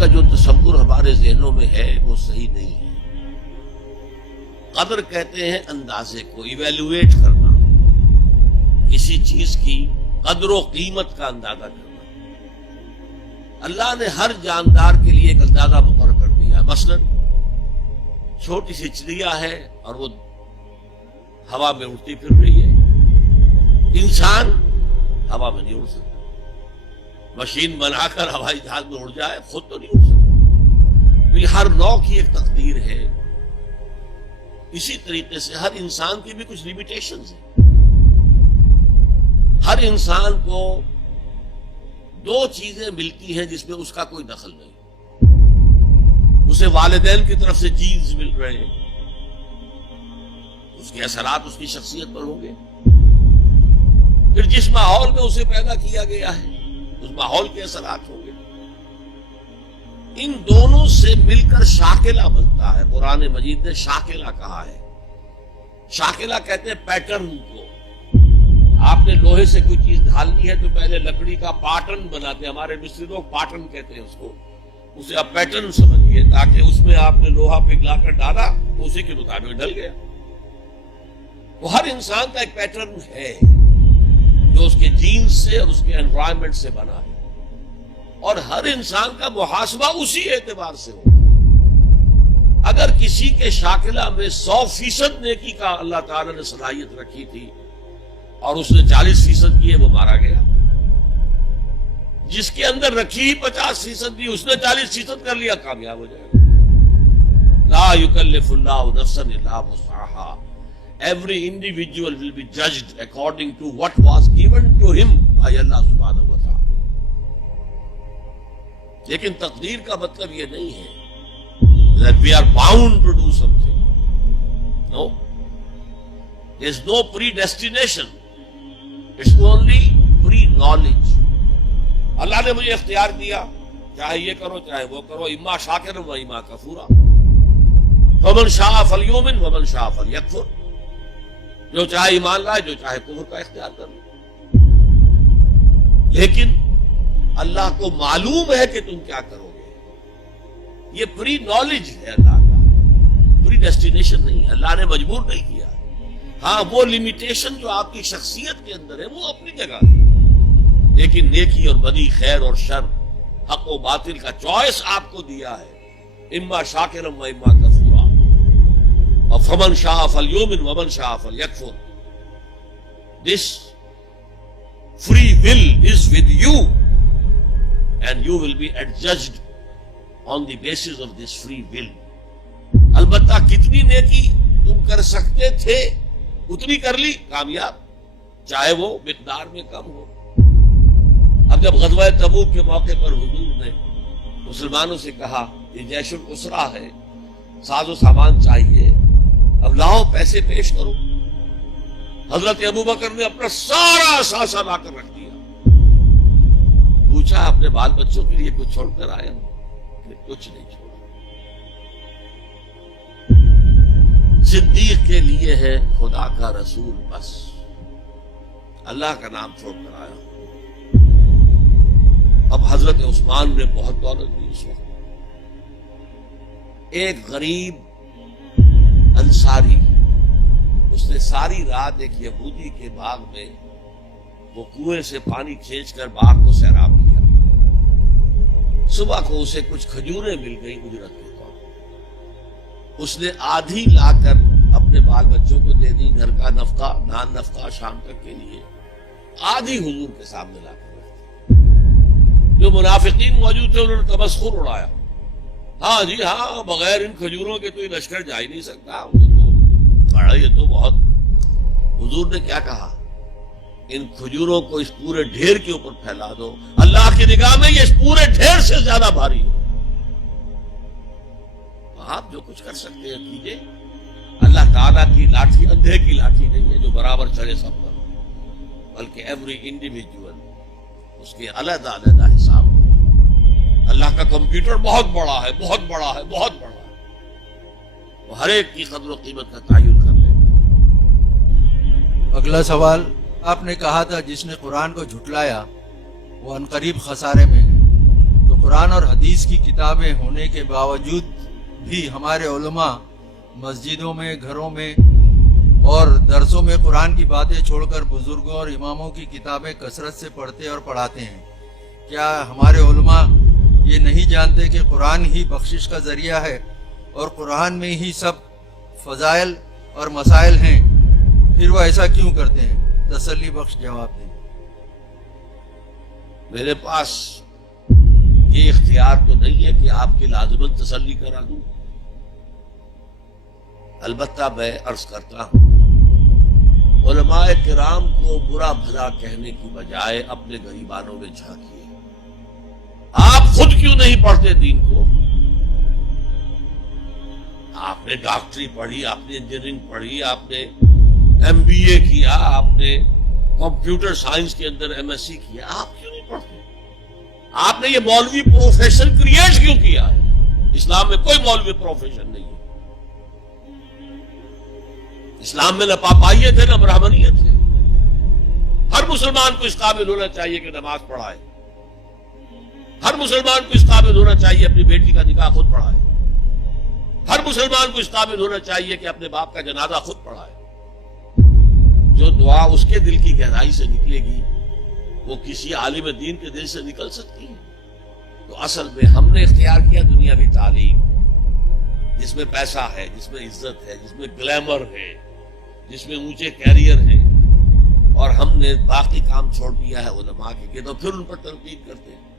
کا جو تصور ہمارے ذہنوں میں ہے وہ صحیح نہیں ہے. قدر کہتے ہیں اندازے کو، ایویلویٹ کرنا، کسی چیز کی قدر و قیمت کا اندازہ کرنا. اللہ نے ہر جاندار کے لیے ایک اندازہ مقرر کر دیا. مثلا چھوٹی سی چڑیا ہے اور وہ ہوا میں اڑتی پھر رہی ہے. انسان ہوا میں نہیں اڑ سکتا. مشین بنا کر ہوائی جہاز میں اڑ جائے خود تو نہیں اڑ سکتا. یہ ہر نوع کی ایک تقدیر ہے. اسی طریقے سے ہر انسان کی بھی کچھ لیمیٹیشنز ہیں. ہر انسان کو دو چیزیں ملتی ہیں جس میں اس کا کوئی دخل نہیں. اسے والدین کی طرف سے جینز مل رہے ہیں، اس کے اثرات اس کی شخصیت پر ہوں گے. پھر جس ماحول میں اسے پیدا کیا گیا ہے اس ماحول کے اثرات ہوں گے. ان دونوں سے مل کر شاکلہ بنتا ہے. قرآن مجید نے شاکلہ کہا ہے. شاکلہ کہتے ہیں پیٹرن کو. آپ نے لوہے سے کوئی چیز ڈھالنی ہے تو پہلے لکڑی کا پاٹرن بناتے ہیں. ہمارے مصری لوگ پاٹرن کہتے ہیں اس کو. اسے آپ پیٹرن سمجھیے تاکہ اس میں آپ نے لوہا پگھلا کر ڈالا تو اسی کے مطابق ڈل گیا. وہ ہر انسان کا ایک پیٹرن ہے جو اس کے جینز سے اور اس کے انوائرمنٹ سے بنا ہے، اور ہر انسان کا محاسبہ اسی اعتبار سے ہوگا. اگر کسی کے شاکلہ میں 100% نیکی کا اللہ تعالی نے صلاحیت رکھی تھی اور اس نے 40% کی ہے، وہ مارا گیا. جس کے اندر رکھی ہی 50% تھی، اس نے 40% کر لیا، کامیاب ہو جائے گا. لا یکلف اللہ نفسا الا وسعها. Every individual will be judged according to what was given to him by Allah subhanahu wa ta'ala. لیکن تقدیر کا مطلب یہ نہیں ہے that we are bound to do something. No. There is no predestination. It's only pre-knowledge. اللہ نے مجھے اختیار دیا، چاہے یہ کرو چاہے وہ کرو، اما شاکرا و اما کفورا. فمن شاء فلیؤمن ومن شاء فلیکفر. جو چاہے ایمان لائے، جو چاہے کفر کا اختیار کر لے. لیکن اللہ کو معلوم ہے کہ تم کیا کرو گے. یہ پری نالج ہے اللہ کا، پری ڈیسٹینیشن نہیں. اللہ نے مجبور نہیں کیا. ہاں وہ لمیٹیشن جو آپ کی شخصیت کے اندر ہے وہ اپنی جگہ ہے، لیکن نیکی اور بدی، خیر اور شر، حق و باطل کا چوائس آپ کو دیا ہے. اما شاکرا و اما کفورا. فمن شاء فلیؤمن ومن شاء فلیکفر. This free will is with you and you will be adjudged on the basis of this free will. البتہ کتنی نیکی تم کر سکتے تھے اتنی کر لی، کامیاب، چاہے وہ مقدار میں کم ہو. اب جب غزوہ تبوک کے موقع پر حضور نے مسلمانوں سے کہا یہ جیش الاسرہ ہے، ساز و سامان چاہیے، اب لاؤ پیسے پیش کرو. حضرت ابوبکر نے اپنا سارا اثاثہ لا کر رکھ دیا. پوچھا اپنے بال بچوں کے لیے کچھ چھوڑ کر آیا؟ کچھ نہیں چھوڑا. صدیق کے لیے ہے خدا کا رسول، بس اللہ کا نام چھوڑ کر آیا. اب حضرت عثمان نے بہت دولت دی اس وقت. ایک غریب انصاری، اس نے ساری رات ایک یہودی کے باغ میں وہ کنویں سے پانی کھینچ کر باغ کو سیراب کیا. صبح کو اسے کچھ کھجوریں مل گئی اجرت کے طور پر. اس نے آدھی لا کر اپنے بال بچوں کو دے دی، گھر کا نفقہ، نان نفقہ شام تک کے لیے آدھی حضور کے سامنے لا کر رکھ دی. جو منافقین موجود تھے انہوں نے تمسخر اڑایا. ہاں جی ہاں، بغیر ان کھجوروں کے تو یہ لشکر جا ہی نہیں سکتا. یہ تو بہت. حضور نے کیا کہا؟ ان کھجوروں کو اس پورے ڈھیر کے اوپر پھیلا دو، اللہ کی نگاہ میں یہ اس پورے ڈھیر سے زیادہ بھاری ہے. آپ جو کچھ کر سکتے ہیں کیجئے. اللہ تعالیٰ کی لاٹھی اندھے کی لاٹھی نہیں ہے جو برابر چلے سب پر، بلکہ ایوری انڈیویجول اس کے علیحدہ علیحدہ حساب. اللہ کا کمپیوٹر بہت بڑا ہے، بہت بڑا ہے، بہت بڑا ہے. وہ ہر ایک کی قدر و قیمت کا تعین کر لے. اگلا سوال، آپ نے کہا تھا جس نے قرآن کو جھٹلایا وہ عنقریب خسارے میں ہے، تو قرآن اور حدیث حدیث کی کتابیں ہونے کے باوجود بھی ہمارے علماء مسجدوں میں، گھروں میں اور درسوں میں قرآن کی باتیں چھوڑ کر بزرگوں اور اماموں کی کتابیں کثرت سے پڑھتے اور پڑھاتے ہیں۔ کیا ہمارے علماء یہ نہیں جانتے کہ قرآن ہی بخشش کا ذریعہ ہے اور قرآن میں ہی سب فضائل اور مسائل ہیں؟ پھر وہ ایسا کیوں کرتے ہیں؟ تسلی بخش جواب دیں۔ میرے پاس یہ اختیار تو نہیں ہے کہ آپ کی لازمن تسلی کرا دوں، البتہ میں عرض کرتا ہوں علماء کرام کو برا بھلا کہنے کی بجائے اپنے گریبانوں میں جھانکیے۔ آپ خود کیوں نہیں پڑھتے دین کو؟ آپ نے ڈاکٹری پڑھی، آپ نے انجینئرنگ پڑھی، آپ نے MBA کیا، آپ نے کمپیوٹر سائنس کے اندر MSc کیا، آپ کیوں نہیں پڑھتے؟ آپ نے یہ مولوی پروفیشن کریٹ کیوں کیا ہے؟ اسلام میں کوئی مولوی پروفیشن نہیں ہے۔ اسلام میں نہ پاپائیت ہے نہ برہمنیت ہے۔ ہر مسلمان کو اس قابل ہونا چاہیے کہ نماز پڑھائے، ہر مسلمان کو اس قابل ہونا چاہیے اپنی بیٹی کا نکاح خود پڑھائے، ہر مسلمان کو اس قابل ہونا چاہیے کہ اپنے باپ کا جنازہ خود پڑھائے۔ جو دعا اس کے دل کی گہرائی سے نکلے گی وہ کسی عالم دین کے دل سے نکل سکتی ہے۔ تو اصل میں ہم نے اختیار کیا دنیاوی تعلیم، جس میں پیسہ ہے، جس میں عزت ہے، جس میں گلیمر ہے، جس میں اونچے کیریئر ہیں، اور ہم نے باقی کام چھوڑ دیا ہے علماء کے، تو پھر ان پر تنقید کرتے ہیں۔